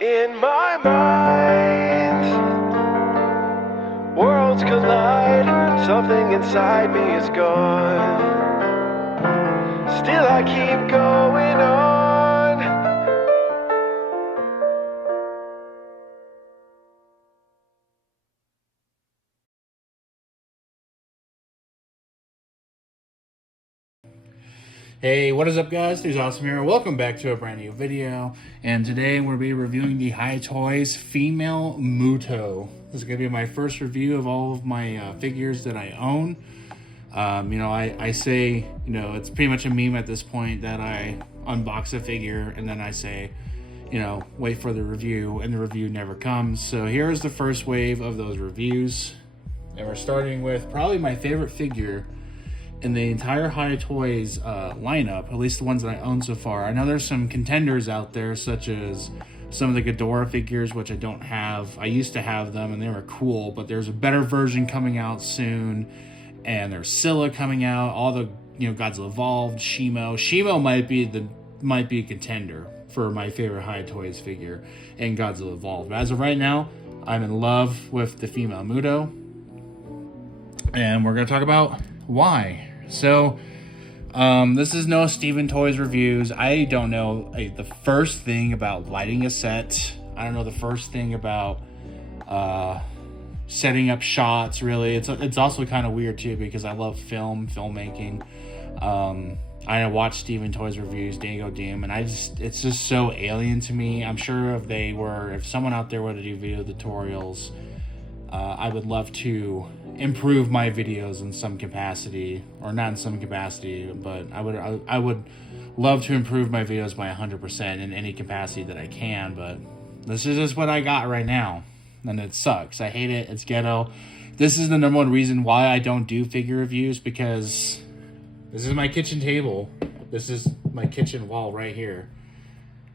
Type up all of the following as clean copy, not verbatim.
In my mind, worlds collide. Something inside me is gone. Still I keep going on. Hey, what is up guys? There's Awesome here. Welcome back to a brand new video. And today we're going to be reviewing the Hiya Toys female MUTO. This is going to be my first review of all of my figures that I own. I say, it's pretty much a meme at this point that I unbox a figure and then I say, wait for the review, and the review never comes. So here's the first wave of those reviews. And we're starting with probably my favorite figure in the entire Hiya Toys lineup, at least the ones that I own so far. I know there's some contenders out there, such as some of the Ghidorah figures, which I don't have. I used to have them, and they were cool, but there's a better version coming out soon, and there's Scylla coming out. All the Godzilla Evolved, Shimo might be a contender for my favorite Hiya Toys figure, and Godzilla Evolved. But as of right now, I'm in love with the female MUTO, and we're gonna talk about why. So this is no Steven Toys reviews. I don't know the first thing about lighting a set. I don't know the first thing about setting up shots, really. It's also kind of weird too, because I love filmmaking. I watch Steven Toys reviews, Dango Doom, and it's just so alien to me. I'm sure if someone out there were to do video tutorials, I would love to improve my videos in some capacity, or not in some capacity, but I would love to improve my videos by 100% in any capacity that I can. But this is just what I got right now, and it sucks. I hate it. It's ghetto. This is the number one reason why I don't do figure reviews, because this is my kitchen table. This is my kitchen wall right here.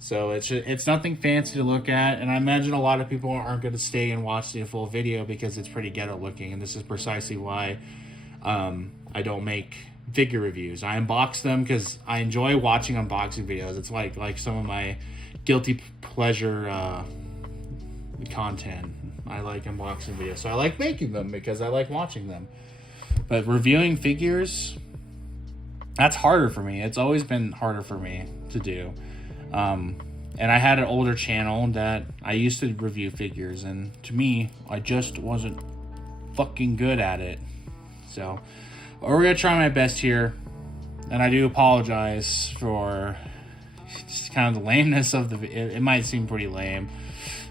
So it's nothing fancy to look at, and I imagine a lot of people aren't going to stay and watch the full video because it's pretty ghetto looking, and this is precisely why I don't make figure reviews. I unbox them because I enjoy watching unboxing videos. It's like some of my guilty pleasure content. I like unboxing videos, so I like making them because I like watching them. But reviewing figures, that's harder for me. It's always been harder for me to do. And I had an older channel that I used to review figures, and to me, I just wasn't fucking good at it. So we're gonna try my best here, and I do apologize for just kind of the lameness of the video. It might seem pretty lame,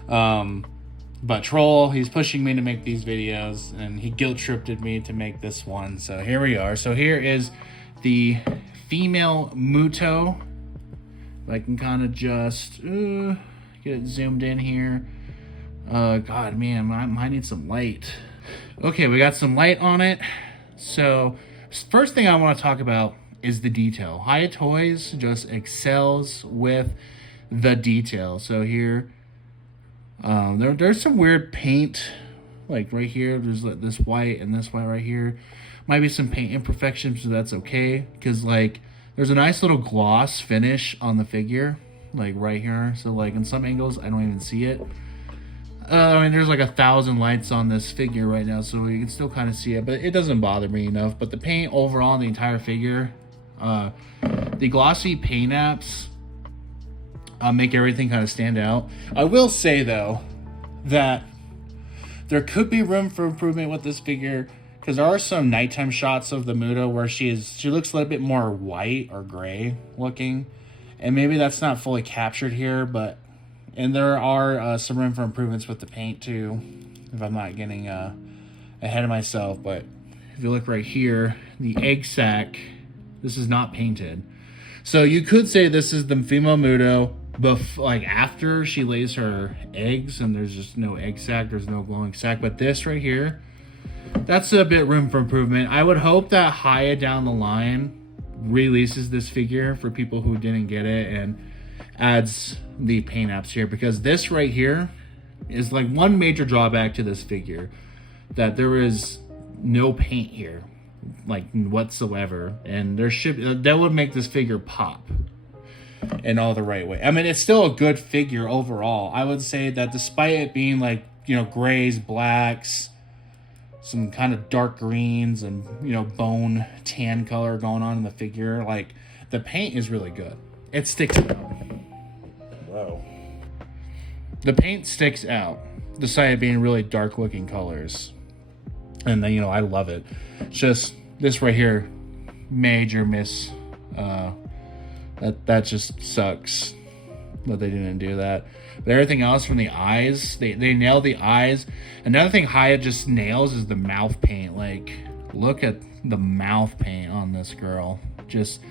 but Troll, he's pushing me to make these videos, and he guilt-tripped me to make this one. So here we are. So here is the female MUTO. I can kind of just get it zoomed in here. God, man, I might need some light. Okay, we got some light on it. So first thing I want to talk about is the detail. Hiya Toys just excels with the detail. So here, there's some weird paint, like right here. There's like this white and this white right here. Might be some paint imperfections, so that's okay, because there's a nice little gloss finish on the figure, like right here. So like in some angles, I don't even see it. There's like 1,000 lights on this figure right now, so you can still kind of see it, but it doesn't bother me enough. But the paint overall on the entire figure, the glossy paint apps make everything kind of stand out. I will say though that there could be room for improvement with this figure, because there are some nighttime shots of the MUTO where she looks a little bit more white or gray looking, and maybe that's not fully captured here. And there are some room for improvements with the paint too, if I'm not getting ahead of myself. But if you look right here, the egg sac, this is not painted. So you could say this is the female MUTO, like after she lays her eggs, and there's just no egg sac, there's no glowing sac. But this right here, that's a bit room for improvement. I would hope that Hiya down the line releases this figure for people who didn't get it and adds the paint apps here, because this right here is like one major drawback to this figure, that there is no paint here, like whatsoever, and that would make this figure pop. in all the right way. I mean, it's still a good figure overall. I would say that despite it being like, you know, grays, blacks, some kind of dark greens, and, you know, bone tan color going on in the figure, like, the paint is really good. It sticks out. Whoa. The paint sticks out, despite it being really dark looking colors. And then, you know, I love it. Just this right here, major miss. That just sucks that they didn't do that. But everything else, from the eyes, they nailed the eyes. Another thing Hiya just nails is the mouth paint. Like, look at the mouth paint on this girl. Just,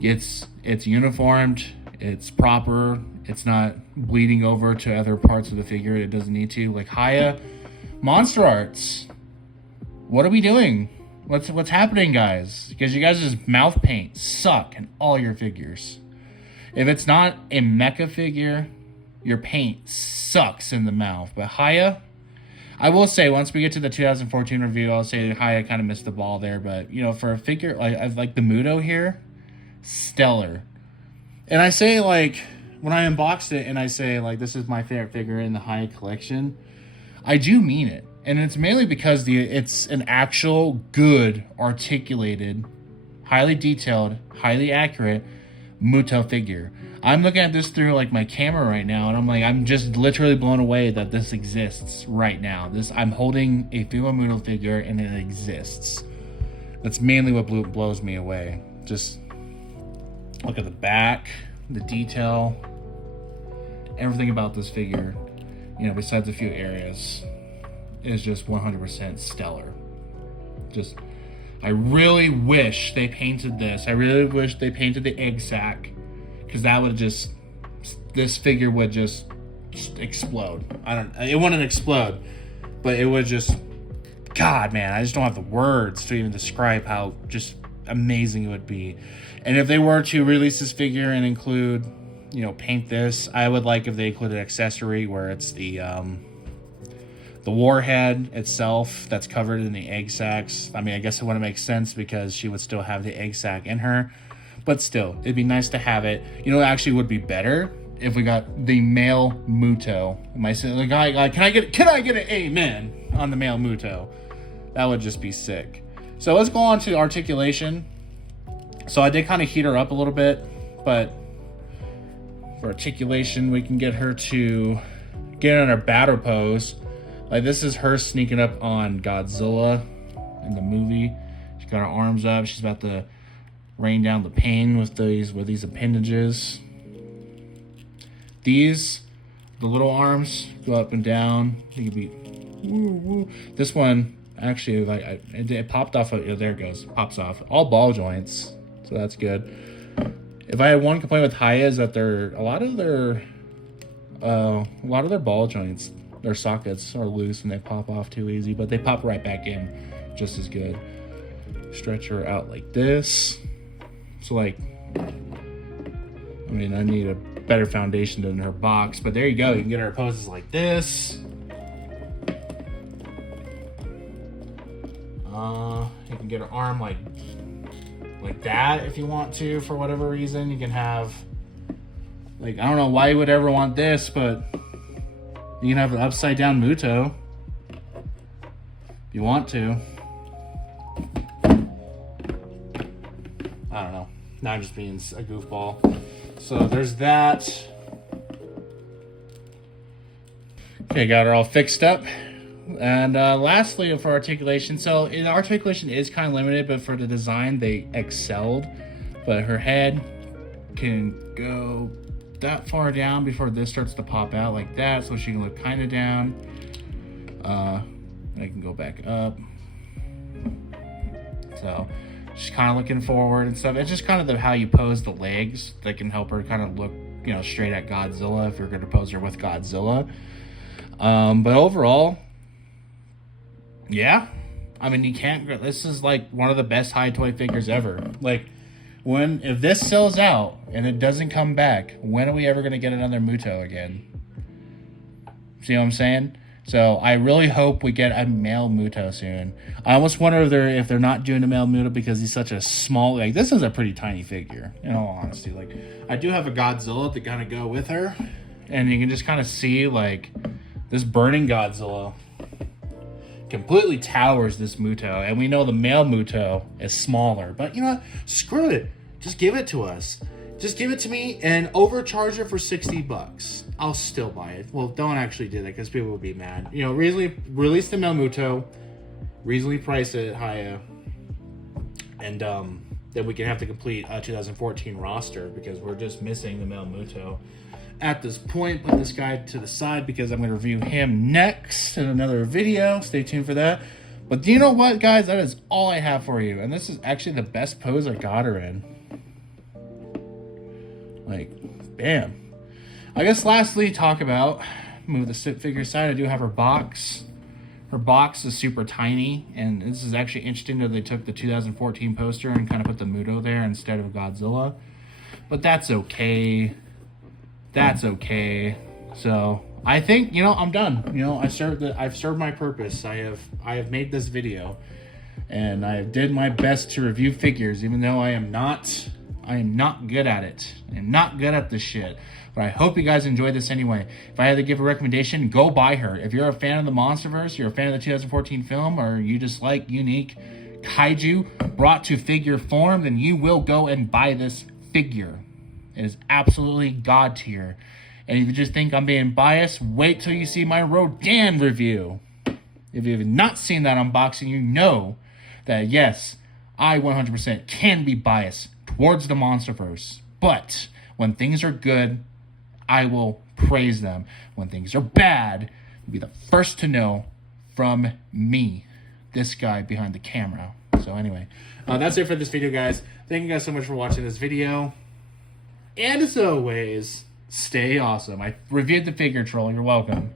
it's uniformed, it's proper, it's not bleeding over to other parts of the figure. It doesn't need to. Like, Hiya, Monster Arts, what are we doing? What's happening, guys? Because you guys' mouth paint suck in all your figures. If it's not a mecha figure, your paint sucks in the mouth. But Hiya, I will say, once we get to the 2014 review, I'll say Hiya kind of missed the ball there. But, you know, for a figure like the MUTO here, stellar. And I say, like, when I unboxed it and I say, like, this is my favorite figure in the Hiya collection, I do mean it. And it's mainly because it's an actual good, articulated, highly detailed, highly accurate MUTO figure. I'm looking at this through like my camera right now, and I'm just literally blown away that this exists right now. I'm holding a female MUTO figure and it exists. That's mainly what blows me away. Just look at the back, the detail, everything about this figure, you know, besides a few areas, is just 100% stellar. Just, I really wish they painted this. I really wish they painted the egg sack, because that would just, this figure would just explode. It wouldn't explode, but it would just, God, man, I just don't have the words to even describe how just amazing it would be. And if they were to release this figure and include, you know, paint this, I would like if they included an accessory where it's the warhead itself that's covered in the egg sacs. I mean, I guess it wouldn't make sense because she would still have the egg sac in her, but still, it'd be nice to have it. You know, it actually would be better if we got the male MUTO. Can I get an amen on the male MUTO? That would just be sick. So let's go on to articulation. So I did kind of heat her up a little bit, but for articulation, we can get her to get in her battle pose. Like, this is her sneaking up on Godzilla in the movie. She's got her arms up. She's about to rain down the pain with these appendages. The little arms go up and down. You can be woo, woo. This one actually, like, it popped off. There it goes. Pops off. All ball joints, so that's good. If I had one complaint with Hiya, is that a lot of their ball joints, their sockets are loose and they pop off too easy, but they pop right back in just as good. Stretch her out like this. So, like, I mean, I need a better foundation than her box, but there you go. You can get her poses like this. You can get her arm like that if you want to, for whatever reason. You can have, like, I don't know why you would ever want this, but you can have an upside down MUTO if you want to. I don't know. Now I'm just being a goofball. So there's that. Okay, got her all fixed up. And lastly, for articulation. So the articulation is kind of limited, but for the design, they excelled. But her head can go that far down before this starts to pop out like that, so she can look kind of down. I can go back up. So she's kind of looking forward and stuff. It's just kind of how you pose the legs that can help her kind of look, you know, straight at Godzilla if you're going to pose her with Godzilla. But overall, yeah, I mean, you can't. This is like one of the best Hiya toy figures ever. Like, if this sells out and it doesn't come back, when are we ever going to get another MUTO again? See what I'm saying? So I really hope we get a male MUTO soon. I almost wonder if they're not doing a male MUTO because he's such a small, like, this is a pretty tiny figure, in all honesty. Like, I do have a Godzilla to kind of go with her, and you can just kind of see, like, this burning Godzilla completely towers this MUTO, and we know the male MUTO is smaller. But you know what? Screw it. Just give it to us. Just give it to me and overcharge it for $60. I'll still buy it. Well, don't actually do that because people will be mad. You know, reasonably release the male MUTO, reasonably price it at Hiya, and then we can have to complete a 2014 roster because we're just missing the male MUTO at this point. Put this guy to the side because I'm going to review him next in another video. Stay tuned for that. But do you know what, guys? That is all I have for you. And this is actually the best pose I got her in. Like, bam. I guess lastly, talk about, move the sit figure side. I do have her box. Her box is super tiny. And this is actually interesting that they took the 2014 poster and kind of put the MUTO there instead of Godzilla. But that's okay. That's okay. So I think, you know, I'm done. You know, I've served my purpose. I have made this video, and I did my best to review figures, even though I am not good at it. I'm not good at this shit. But I hope you guys enjoyed this anyway. If I had to give a recommendation, go buy her. If you're a fan of the Monsterverse, you're a fan of the 2014 film, or you just like unique kaiju brought to figure form, then you will go and buy this figure. It is absolutely god tier. And if you just think I'm being biased, wait till you see my Rodan review. If you have not seen that unboxing, you know that yes, I 100% can be biased towards the Monsterverse. But when things are good, I will praise them. When things are bad, you'll be the first to know from me, this guy behind the camera. So anyway, that's it for this video, guys. Thank you guys so much for watching this video. And as always, stay awesome. I reviewed the figure troll. You're welcome.